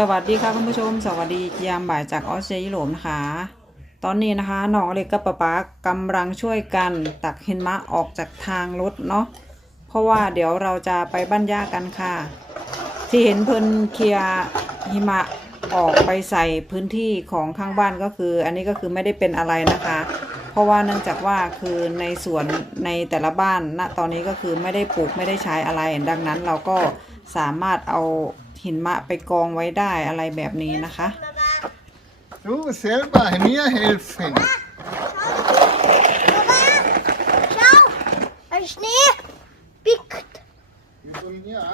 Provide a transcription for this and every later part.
สวัสดีค่ะคุณผู้ชม สวัสดียามบ่ายจากออสเตรเลียยุโรปนะคะ ตอนนี้นะคะน้องอเล็กกับป๊าป๊ากำลังช่วยกันตักหินมะออกจากทางรถเนาะเพราะว่าเดี๋ยวเราจะไปบ้านย่ากันค่ะ ที่เห็นเพิ่นเคลียหิมะออกไปใส่พื้นที่ของข้างบ้านก็คือ อันนี้ก็คือไม่ได้เป็นอะไรนะคะ เพราะว่าเนื่องจากว่าคือในสวนในแต่ละบ้านณตอนนี้ก็คือไม่ได้ปลูกไม่ได้ใช้อะไร ดังนั้นเราก็สามารถเอา หินมะไปกองไว้ได้อะไรแบบนี้นะคะ Du selber mir helfen. Schau, ein Schnee pickt. Ja.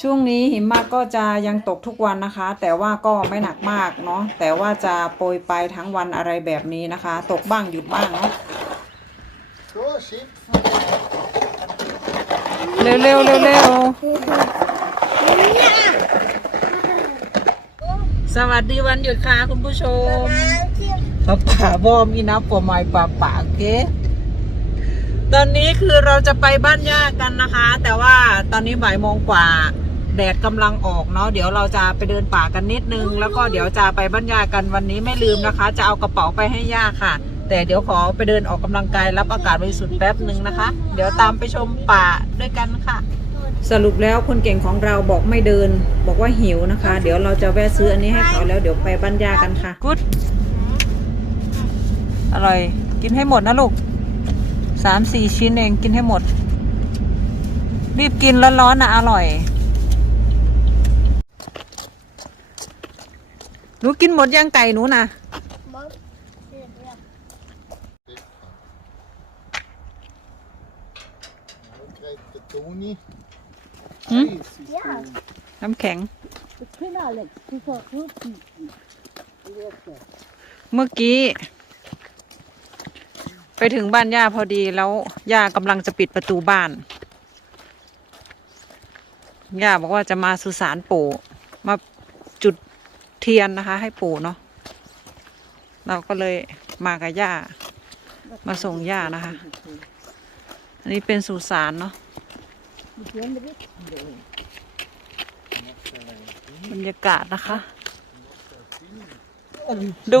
ช่วงนี้หิมะก็จะยังตกทุกวันนะคะ แต่ว่าก็ไม่หนักมากเนาะแต่ว่าจะโปรยไปลายทั้งวันอะไรแบบนี้นะคะ ตกบ้างหยุดบ้างเนาะ So, schieb. เร็วเร็วเร็วเร็ว สวัสดีวันหยุดค่ะคุณผู้ชมป้าป่าวอมีนะปอไม้ป่าป่าโอเคตอนนี้คือเราจะไปบ้านย่ากันนะคะ แต่ว่าตอนนี้บ่ายโมงกว่าแดดกำลังออกเนาะเดี๋ยวเราจะไปเดินป่ากันนิดนึง แล้วก็เดี๋ยวจะไปบ้านย่ากันวันนี้ไม่ลืมนะคะ จะเอากระเป๋าไปให้ย่าค่ะ แต่เดี๋ยวขอไปเดินออกกำลังกายรับอากาศบริสุทธิ์แป๊บหนึ่งนะคะ เดี๋ยวตามไปชมป่าด้วยกันค่ะ สรุปแล้วคนเก่งของเราบอกไม่เดิน บอกว่าหิวนะคะ เดี๋ยวเราจะแวะซื้ออันนี้ให้เขาแล้วเดี๋ยวไปบ้านย่ากันค่ะกุ๊ดอร่อย กินให้หมดนะลูกสามสี่ชิ้นเองกินให้หมด รีบกินร้อนๆนะอร่อยหนูกินหมดย่างไก่หนูนะ Wo kriegt der Toni? Hm? Eis ist Ja. Toni. น้ำแข็งเมื่อกี้ ไปถึงบ้านย่าพอดีแล้วย่ากำลังจะปิดประตูบ้าน ย่าบอกว่าจะมาสุสานปู่มาจุดเทียนนะคะ ให้ปู่เนาะเราก็เลยมากับย่า มาส่งย่านะคะ อันนี้เป็นสุสานเนาะ บรรยากาศนะคะ ดู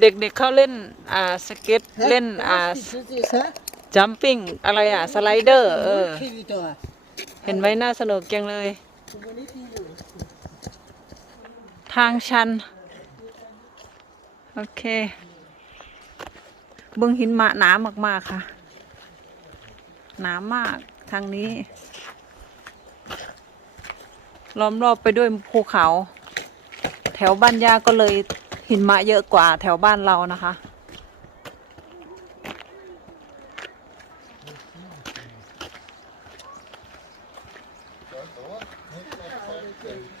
เด็กๆเขาเล่นอ่าสเก็ตเล่นอ่าจัมปิ้งอะไรอะ สไลเดอร์เออเห็นไว้น่าสนุกจังเลย ทางชัน โอเค เบึงหินมะหนามากๆค่ะ หนามากทางนี้ ล้อมรอบไปด้วยภูเขา แถวบ้านย่าก็เลยหินมะเยอะกว่าแถวบ้านเรานะคะ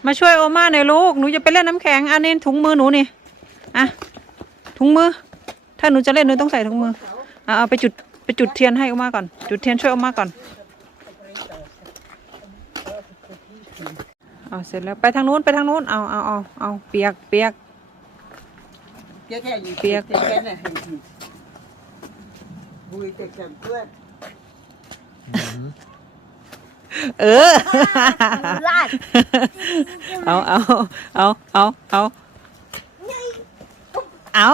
มาช่วยโอมาหน่อยลูก หนูจะไปเล่นน้ำแข็งอันนี้ถุงมือหนูนี่อะถุงมือ ถ้าหนูจะเล่นหนูต้องใส่ถุงมืออะเอาไปจุดไปจุดเทียนให้โอมาก่อน จุดเทียนช่วยโอมาก่อน เอาเสร็จแล้วไปทางนู้นไปทางนู้นเอาเอาเอาเอาเปียกเปียกเปียกเออ Lad. เอาเอาเอาเอาเอาเอา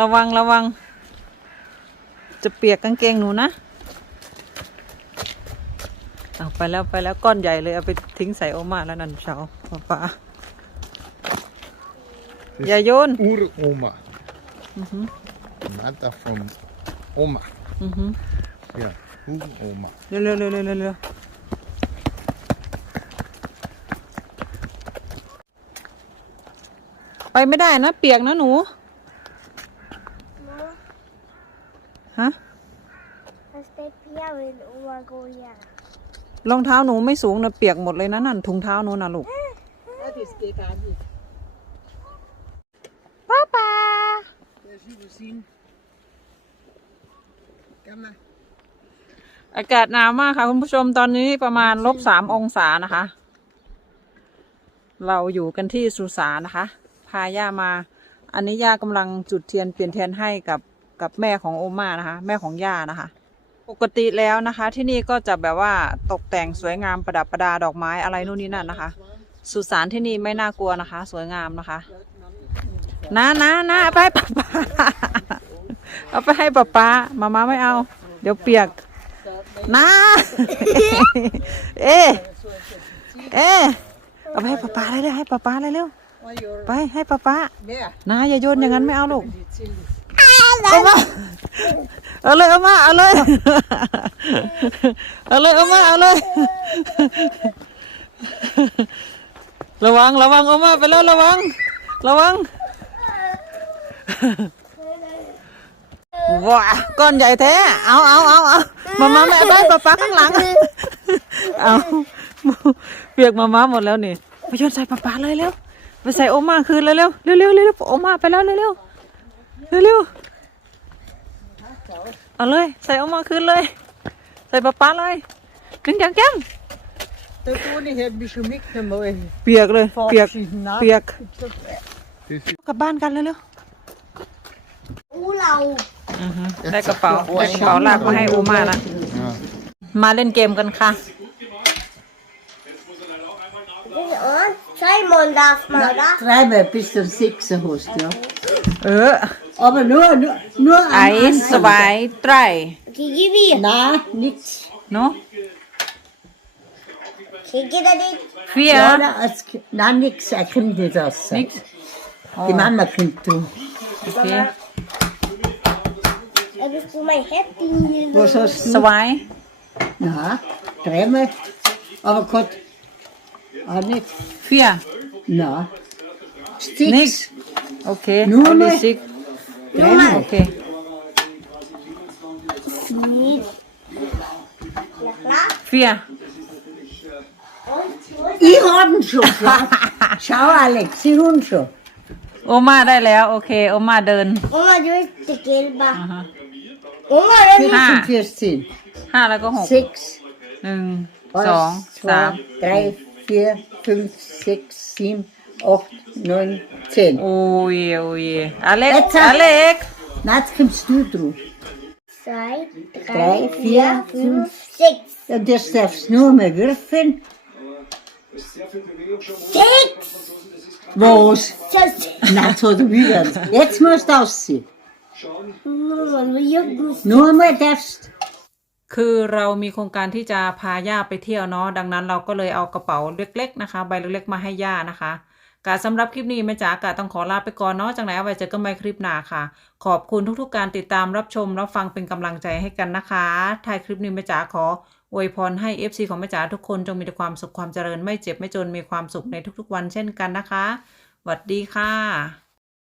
ระวังระวัง จะเปียกกางเกงหนูนะ เอาไปแล้วไปแล้วก้อนใหญ่เลยเอาไปทิ้งใส่โอมาแล้วนั่นเช้าป้าป้า Das Ja, Jon. Uroma. อือหือ Mother von Oma. อือหือ Ja, Uroma. เร็วเร็วเร็วเร็วเร็วเร็ว ไปไม่ได้นะ เปียกนะหนู ฮะ Das steht hier in Obergoya. รองเท้าหนูไม่สูงนะเปียกหมดเลยนะนั่นถุงเท้าหนูนะลูกป้าป้าอากาศหนาวมากค่ะคุณผู้ชมตอนนี้ประมาณลบสามองศานะคะ เราอยู่กันที่สุสานนะคะ พาย่ามา อันนี้ย่ากำลังจุดเทียนเปลี่ยนเทียนให้กับกับแม่ของโอมานะคะ แม่ของย่านะคะโอ ปกติแล้วนะคะ ที่นี่ก็จะแบบว่าตกแต่งสวยงามประดับประดาดอกไม้อะไรนู่นนี่นั่นนะคะ สุสานที่นี่ไม่น่ากลัวนะคะ สวยงามนะคะนะนะนะเอาไปให้ป้าป้าเอาไปให้ป้าป้ามามาไม่เอา เดี๋ยวเปียกนะเอ๊ะเอ๊ะเอาไปให้ป้าป้าเลยเร็วให้ป้าป้าเลยเร็วไปให้ป้าป้านะอย่าโยนอย่างนั้นไม่เอาลูก เอามาเอาเลยเอามาเอาเลยเอาเลยเอามาเอาเลย ระวังระวังเอามาไปแล้วระวัง ระวังว้าก้อนใหญ่แท้เอาเอาเอาเอามามาแม่ไปป้าป้าข้างหลังเอาเปียกมามาหมดแล้วนี่ไปโยนใส่ป้าป้าเลยเร็วไปใส่โอมาคืนเลยเร็วเร็วเร็วเร็วเร็วโอมาไปแล้วเร็วเร็วเร็ว เร็วเอาเลย ใส่โอมาคืนเลย ใส่ป้าป้าเลยกินแกงแกง De koning heeft beschermd hem mooi. เปียกเลย เปียก na. เปียก Het is กลับบ้านกันเร็วอู้เราๆอือฮึได้กระเป๋าได้กระเป๋าลากมาให้โอมาละ ja. มาเล่นเกมกันค่ะ Dit is on. Simon darf mal da. Treiben bis zum sechsten Host, ja. เออ Aber nur, nur, nur ไอ am สบายไตร Okay, gib mir. Nein, nichts. เนาะ Okay, geht er nicht. เฟีย Ja, nein, als, nein, nichts. Er kommt nicht raus. นิก Die Mama kommt da. โอเค Da bist du mein Happy. Was hast ส du? บาย Nein, dreimal. Aber Gott, auch nicht. เฟีย Nein. นิก Sticks. โอเคนู่น เอา เล ลิ ย ซิก Dreimal. โอเค Nicht. Ja, klar. เฟีย Und, Ich habe ihn schon. Ja. Schau, Alex, ich habe ihn schon. โอมาได้แล้ว โอเค โอมาเดิน Oma, du bist der Gelbe. อ่าฮะ Oma, du bist ห้า 14, ห้าแล้วก็หก 6, หนึ่ง 1, สองสาม 2, 3, 4, 5, 6, 7, 8, 9, 10. โอ้ยโอ้ยอเล็กเอ็ดจ้ะอเล็ก Na, jetzt kommst du drauf. zwei, drei, Drei, vier, vier, fünf, sechs. Ja, das darfst du nur mal würfeln. Sechs! Was? Das Na, jetzt hat er wieder. Jetzt musst du aussehen. Mann, wir jucken uns. Nur mal darfst. คือเรามีโครงการที่จะพาย่าไปเที่ยวเนาะดังนั้นเราก็เลยเอากระเป๋าเล็กๆนะคะ ใบเล็กๆมาให้ย่านะคะ กาสำหรับคลิปนี้แม่จ๋ากาต้องขอลาไปก่อนเนาะจังไหนเอาไว้เจอกันใหม่คลิปหน้าค่ะ ขอบคุณทุกๆ การติดตามรับชมรับฟังเป็นกำลังใจให้กันนะคะท้ายคลิปนี้แม่จ๋าขออวยพรให้ FC ของแม่จ๋าทุกคนจงมีแต่ความสุขความเจริญไม่เจ็บไม่จนมีความสุขในทุกๆ วันเช่นกันนะคะสวัสดีค่ะ